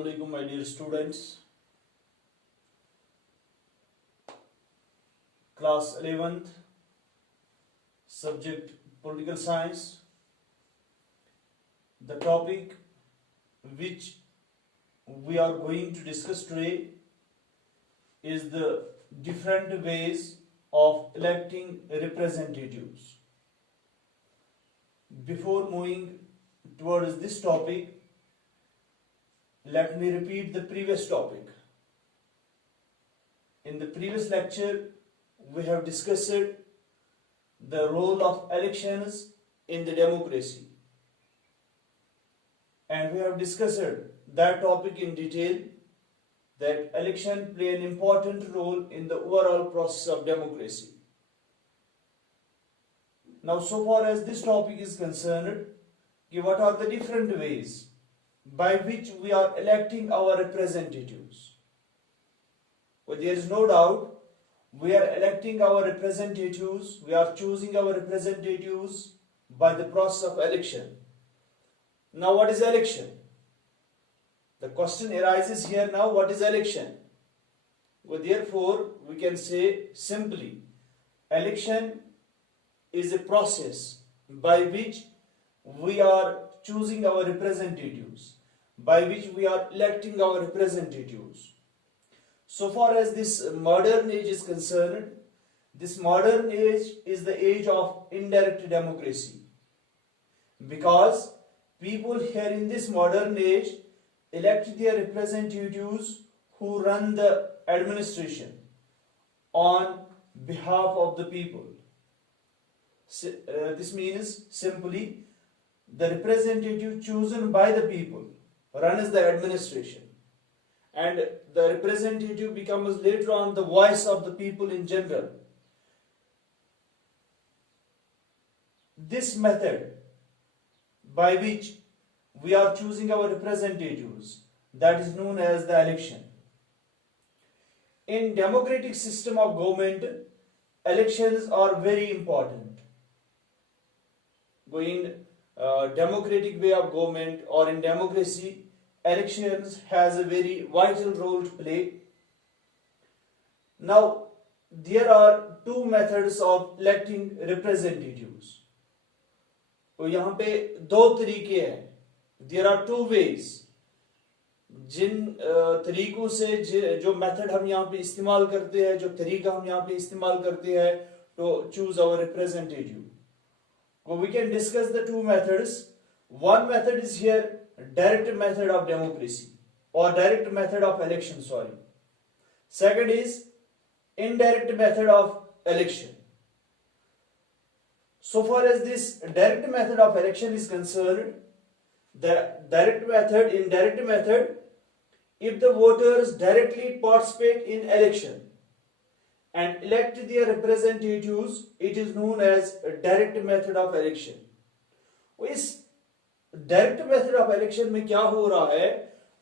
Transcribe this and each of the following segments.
Assalamu alaikum my dear students. Class 11th, subject political science. The topic which we are going to discuss today is the different ways of electing representatives. Before moving towards this topic, let me repeat the previous topic. In the previous lecture, we have discussed the role of elections in the democracy, and we have discussed that topic in detail, that election play an important role in the overall process of democracy. Now, so far as this topic is concerned, what are the different ways by which we are electing our representatives? Well, there is no doubt we are electing our representatives, we are choosing our representatives by the process of election. Now, what is election? The question arises here now, what is election? Well, therefore, we can say simply, election is a process by which we are choosing our representatives, by which we are electing our representatives. So far as this modern age is concerned, this modern age is the age of indirect democracy, because people here in this modern age elect their representatives who run the administration on behalf of the people. This means simply the representative chosen by the people runs the administration, and the representative becomes later on the voice of the people in general. This method by which we are choosing our representatives, that is known as the election. In democratic system of government, elections are very important. In democratic way of government or in democracy, elections has a very vital role to play. Now, there are two methods of electing representatives. तो यहाँ पे दो तरीके हैं. There are two ways. जिन तरीकों से जो method हम यहाँ पे इस्तेमाल करते हैं, जो तरीका हम यहाँ पे इस्तेमाल करते हैं to choose our representative. So we can discuss the two methods. One method is here direct method of democracy or direct method of election, Second is indirect method of election. So far as this direct method of election is concerned, the direct method, if the voters directly participate in election and elect their representatives, it is known as a direct method of election. इस direct method of election में क्या हो रहा है,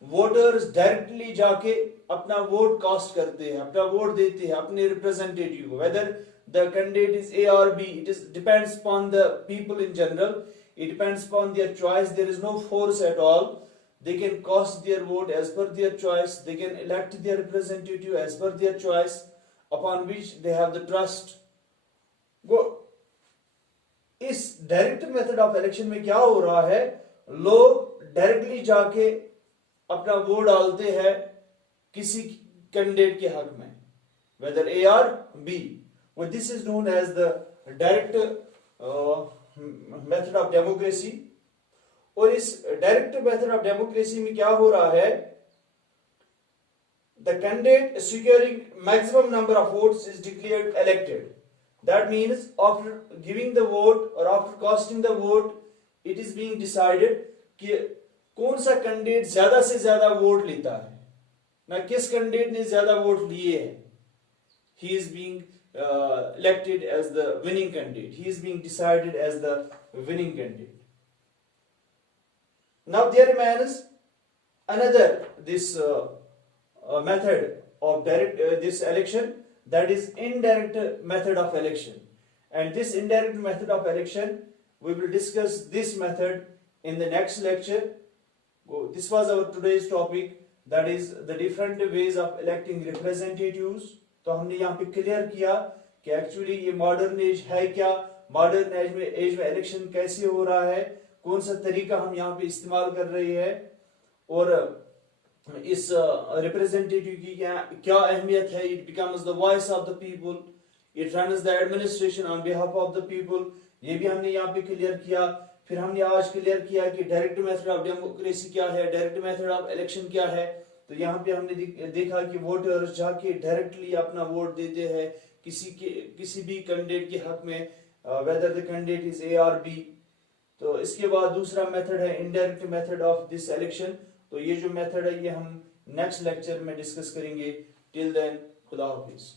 voters directly जाके अपना vote cast करते हैं, अपना वोट देते हैं अपने रिप्रेजेंटेटिव को, whether the candidate is A और B, it is depends upon the people in general, it depends upon their choice, there is no force at all, they can cast their vote as per their choice, they can elect their representative as per their choice upon which they have the trust. इस direct method of election में क्या हो रहा है, लोग directly जाके अपना vote डालते हैं किसी कैंडिडेट के हक में, वेदर ए और B. This is known as the direct method of democracy. और इस डायरेक्ट मेथड ऑफ डेमोक्रेसी में क्या हो रहा है, the candidate securing maximum number of votes is declared elected. That means after giving the vote or after casting the vote, it is being decided कि कौन सा कैंडिडेट ज्यादा से ज्यादा वोट लेता है, ना किस कैंडिडेट ने ज्यादा वोट लिए हैं. He is being elected as the winning candidate. He is being decided as the winning candidate. Now there remains another this method of direct this election, that is indirect method of election. And this indirect method of election, we will discuss this method in the next lecture. This was our today's topic. That is the different ways of electing representatives. तो हमने यहाँ पे clear किया कि actually ये modern age है क्या, modern age में इलेक्शन कैसे हो रहा है, कौन सा तरीका हम यहाँ पे इस्तेमाल कर रहे हैं, और इस रिप्रेजेंटेटिव की क्या अहमियत है। It becomes the voice of the people, it runs the administration on behalf of the people, ये भी हमने यहाँ पे क्लियर किया। फिर हमने आज क्लियर किया कि डायरेक्ट मेथड ऑफ डेमोक्रेसी क्या है, डायरेक्ट मेथड ऑफ इलेक्शन क्या है। तो यहाँ पे हमने देखा कि वोटर्स जाके डायरेक्टली अपना वोट देते हैं किसी भी कैंडिडेट के हक में, weather the candidate is A और बी। तो इसके बाद दूसरा मेथड है indirect method of this election. तो ये जो मेथड है ये हम नेक्स्ट लेक्चर में डिस्कस करेंगे। टिल देन खुदा हाफिज।